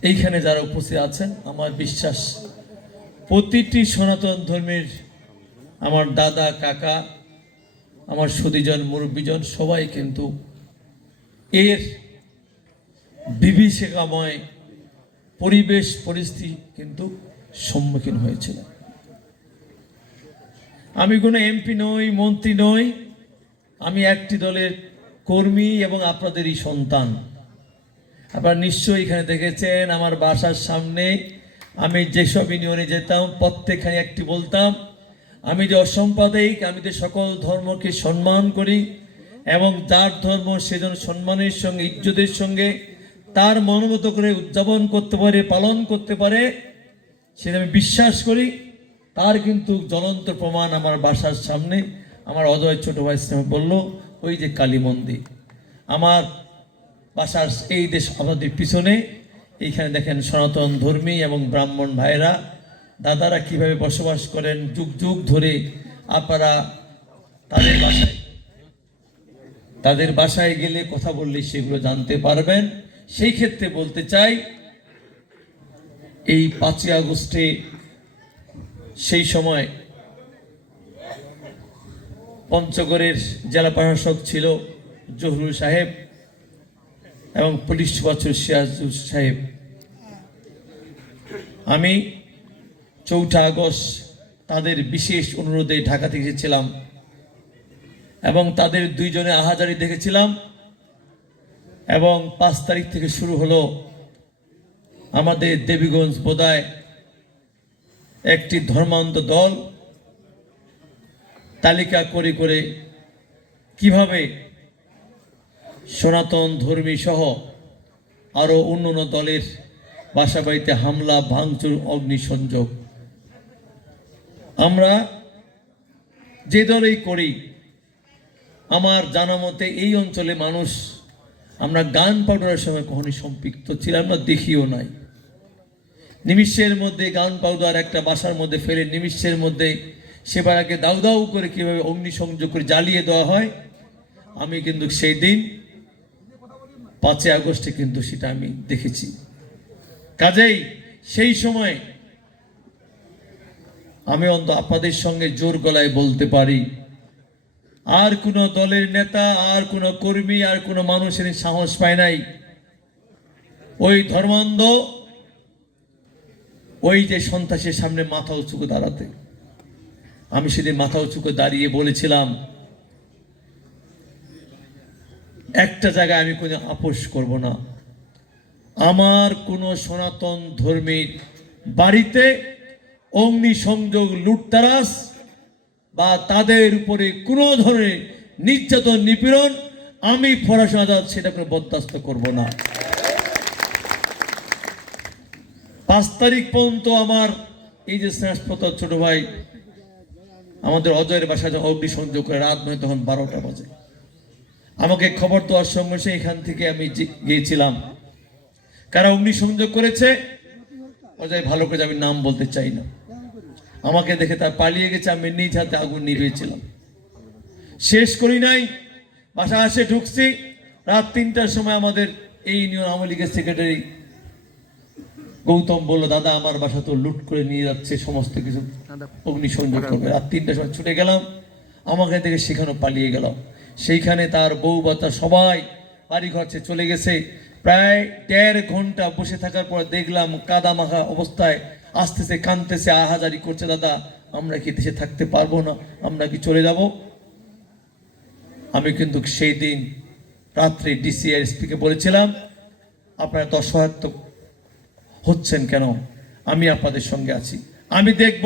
এইখানে যারা উপস্থিত আছেন, আমার বিশ্বাস প্রতিটি সনাতন ধর্মের আমার দাদা কাকা, আমার সুদীজন মুরব্বীজন সবাই কিন্তু এর বিভীষিকাময় পরিবেশ পরিস্থিতি কিন্তু সম্মুখীন হয়েছিল। আমি কোনো এমপি নই, মন্ত্রী নই, আমি একটি দলের কর্মী এবং আপনাদেরই সন্তান। আপনারা নিশ্চয়ই এখানে দেখেছেন আমার বাসার সামনে আমি যেসব ইউনিয়নে যেতাম প্রত্যেকখানে একটি বলতাম, আমি যে অসাম্প্রদায়িক, আমি যে সকল ধর্মকে সম্মান করি এবং যার ধর্ম সেজন সম্মানের সঙ্গে ইজ্জতের সঙ্গে তার মনোমতো করে উদযাপন করতে পারে, পালন করতে পারে, সেটা আমি বিশ্বাস করি। তার কিন্তু জ্বলন্ত প্রমাণ আমার বাসার সামনে আমার অজয় ছোট ভাই বলল, ওই যে কালী মন্দির। আমার বাসার এই দেশ আমাদের পিছনে এইখানে দেখেন সনাতন ধর্মী এবং ব্রাহ্মণ ভাইরা দাদারা কিভাবে বসবাস করেন যুগ যুগ ধরে। আপনারা তাদের বাসায় গেলে কথা বললে সেগুলো জানতে পারবেন। সেই ক্ষেত্রে বলতে চাই, এই 5ই আগস্টে সেই সময় পঞ্চগড়ের জেলা প্রশাসক ছিল জহুরুল সাহেব এবং পুলিশ সুপার সিরাজুল সাহেব। আমি 4 আগস্ট তাদের বিশেষ অনুরোধে ঢাকা থেকে এসেছিলাম এবং তাদের দুইজনে আহাজারি দেখেছিলাম। এবং 5 তারিখ থেকে শুরু হলো আমাদের দেবীগঞ্জ বোদায় একটি ধর্মান্ধ দল তালিকা করে করে কিভাবে সনাতন ধর্মী সহ আরো অন্যান্য দলের বাসা বাড়িতে হামলা, ভাঙচুর, অগ্নিসংযোগ। আমরা যে দলেই করি, আমার জানা মতে এই অঞ্চলে মানুষ, আমরা গান পাউডারের সময় কখনই সম্পৃক্ত ছিলাম না, দেখিও নাই। নিমিষের মধ্যে গান পাউডার একটা বাসার মধ্যে ফেলে নিমিষের মধ্যে সেবার আগে দাউ দাউ করে কিভাবে অগ্নিসংযোগ করে জ্বালিয়ে দেওয়া হয়, আমি কিন্তু সেই দিন 5ই আগস্টে কিন্তু সেটা আমি দেখেছি। কাজেই সেই সময় আমি অন্তত আপনাদের সঙ্গে জোর গলায় বলতে পারি, আর কোনো দলের নেতা, আর কোনো কর্মী, আর কোনো মানুষের সাহস পায় নাই ওই ধর্মান্ধ, ওই যে সন্ত্রাসের সামনে মাথা উঁচু করে দাঁড়াতে। আমি সেদিন মাথা উঁচু করে দাঁড়িয়ে বলেছিলাম, একটা জায়গায় আমি কোনো আপোষ করব না। আমার কোনো সনাতন ধর্মীর বাড়িতে অগ্নিসংযোগ, লুটতারাস বা তাদের উপরে কোনো ধরনের নির্যাতন, নিপীড়ন আমি ফরাসি আজাদ সেটা করে বরদাস্ত করব না। 5 তারিখ পর্যন্ত আমার এই যে স্নেহস্পত ছোট ভাই আমাদের অজয়ের বাসায় যখন অগ্নিসংযোগ করে, রাত নয় তখন 12টা বাজে, আমাকে খবর দেওয়ার সঙ্গে সঙ্গে এখান থেকে আমি গিয়েছিলাম। কারা অগ্নিসংযোগ করেছে অজয় ভালো করে আমি নাম বলতে চাই না, আমাকে দেখে তার পালিয়ে গেছে। আমি নিজ হাতে আগুন নিভিয়েছিলাম, শেষ করি নাই। বাসা আসে ঢুকছি রাত 3টার সময়। আমাদের এই ইউনিয়ন আওয়ামী লীগের সেক্রেটারি গৌতম বলল, দাদা আমার বাসা তো লুট করে নিয়ে যাচ্ছে, সমস্ত কিছু অগ্নিসংযোগ করবে। রাত 3টার সময় ছুটে গেলাম, আমাকে দেখে সেখানে পালিয়ে গেলাম। সেইখানে তার বউ বাচ্চা সবাই বাড়ি ঘর চলে গেছে। প্রায় 1.5 ঘন্টা বসে থাকার পর দেখলাম কাদা মাখা অবস্থায় আসতেছে, কাঁদতেছে, আহাজারি করছে, দাদা আমরা কি দেশে থাকতে পারবো না, আমরা কি চলে যাব। আমি কিন্তু সেই দিন রাত্রে ডিসি আর এসপিকে বলেছিলাম, আপনারা তো অসহায়ত্ব হচ্ছেন কেন, আমি আপনাদের সঙ্গে আছি, আমি দেখব।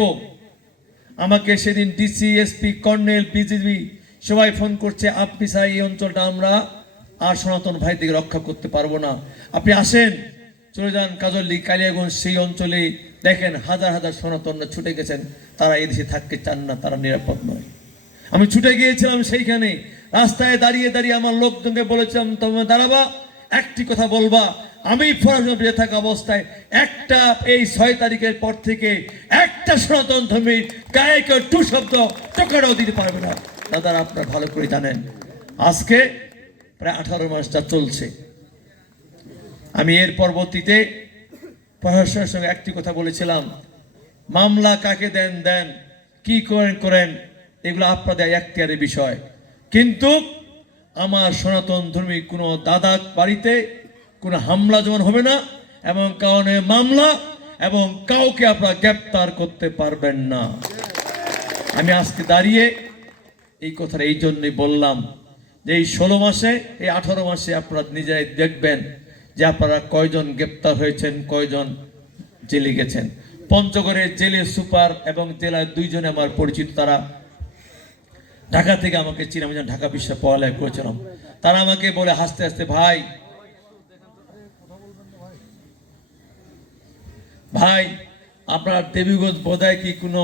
আমাকে সেদিন ডিসি, এসপি, কর্নেল, বিজিবি সবাই ফোন করছে, আপনি স্যার এই অঞ্চলটা আমরা আর সনাতন ভাই থেকে রক্ষা করতে পারবো না, আপনি আসেন, চলে যান কাজল্লি, কালিয়াগঞ্জ, সেই অঞ্চলে দেখেন হাজার হাজার সনাতনরা ছুটে গেছেন, তারা এই দেশে থাকতে চান না, তারা নিরাপদ নয়। আমি ছুটে গিয়েছিলাম সেইখানে, রাস্তায় দাঁড়িয়ে দাঁড়িয়ে আমার লোকজনকে বলেছিলাম, তোমরা দাঁড়াবা, একটি কথা বলবা, আমি ফরাসি বেঁচে থাকা অবস্থায় একটা এই 6 তারিখের পর থেকে একটা সনাতন ধর্মীর গায়ে কেউ 2 শব্দ টোকাটাও দিতে পারবে না। দাদারা আপনারা ভালো করে জানেন, আজকে প্রায় 18 মাস যা চলছে। আমি এর পরবর্তীতে প্রশাসনের সঙ্গে একটি কথা বলেছিলাম, মামলা কাকে দেন দেন, কি করেন করেন, এগুলো আপনাদের এখতিয়ারের বিষয়। কিন্তু আমার সনাতন ধর্মী কোনো দাদা বাড়িতে কোনো হামলা যেমন হবে না, এবং কারণে মামলা, এবং কাউকে আপনারা গ্রেপ্তার করতে পারবেন না। আমি আজকে দাঁড়িয়ে এই কথাটা এই জন্যই বললাম যে এই 16 মাসে, এই 18 মাসে আপনারা নিজেরাই দেখবেন যে আপনারা কয়জন গ্রেপ্তার হয়েছেন, কয়জন জেলে গেছেন। পঞ্চগড়ের জেলে সুপার এবং জেলার 2 জনে আমার পরিচিত, তারা ঢাকা থেকে আমাকে চিনে, আমি ঢাকা বিশ্ববিদ্যালয়ে পড়ালেখা করেছিলাম। তারা আমাকে বলে হাসতে হাসতে, ভাই ভাই আপনার দেবীগঞ্জ বোধহয় কি কোনো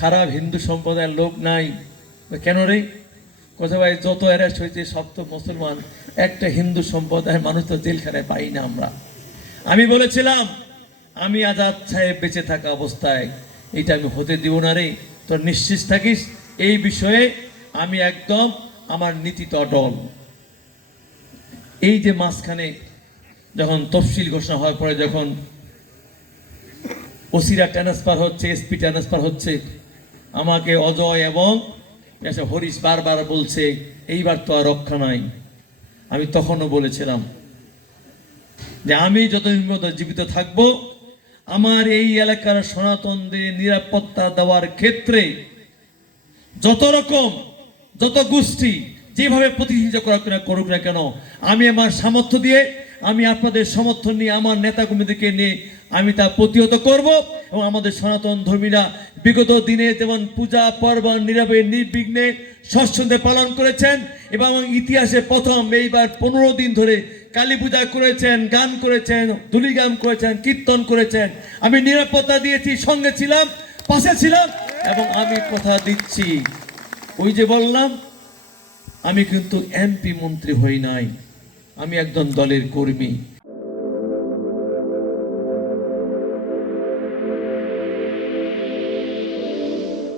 খারাপ হিন্দু সম্প্রদায়ের লোক নাই? কেন রে? কথা ভাই, যত অ্যারেস্ট হয়েছে সব তো মুসলমান, একটা হিন্দু সম্প্রদায়ের মানুষ তো জেলখানায় পাই না আমরা। আমি বলেছিলাম, আমি আজাদ সাহেব বেঁচে থাকা অবস্থায় এটা আমি হতে দিব না রে, তোর নিশ্চিত থাকিস এই বিষয়ে আমি একদম আমার নীতিতে অটল। এই যে মাঝখানে যখন তফসিল ঘোষণা হওয়ার পরে যখন ওসিরা ট্রান্সফার হচ্ছে, এসপি ট্রান্সফার হচ্ছে, আমাকে অজয় এবং হরিশ বারবার বলছে এইবার তো আর রক্ষা নাই। আমি তখনও বলেছিলাম যে আমি যতদিন পর্যন্ত জীবিত থাকবো, আমার এই এলাকার সনাতনদের নিরাপত্তা দেওয়ার ক্ষেত্রে যত গোষ্ঠী যেভাবে প্রতিহিংসা করুক না কেন, আমি আমার সামর্থ্য দিয়ে, আমি আপনাদের সমর্থন নিয়ে, আমার নেতাকর্মীদেরকে নিয়ে আমি তা প্রতিহত করব। এবং আমাদের সনাতন ধর্মীরা বিগত দিনে যেমন পূজা পার্বণ নীরবে নির্বিঘ্নে স্বচ্ছন্দে পালন করেছেন, এবং ইতিহাসে প্রথম এইবার 15 দিন ধরে কালী পূজা করেছেন, গান করেছেন, দুলিগান করেছেন, কীর্তন করেছেন। আমি নিরাপত্তা দিয়েছি, সঙ্গে ছিলাম, পাশে ছিলাম, এবং আমি কথা দিচ্ছি, ওই যে বললাম আমি কিন্তু এমপি মন্ত্রী হই নাই, আমি একজন দলের কর্মী।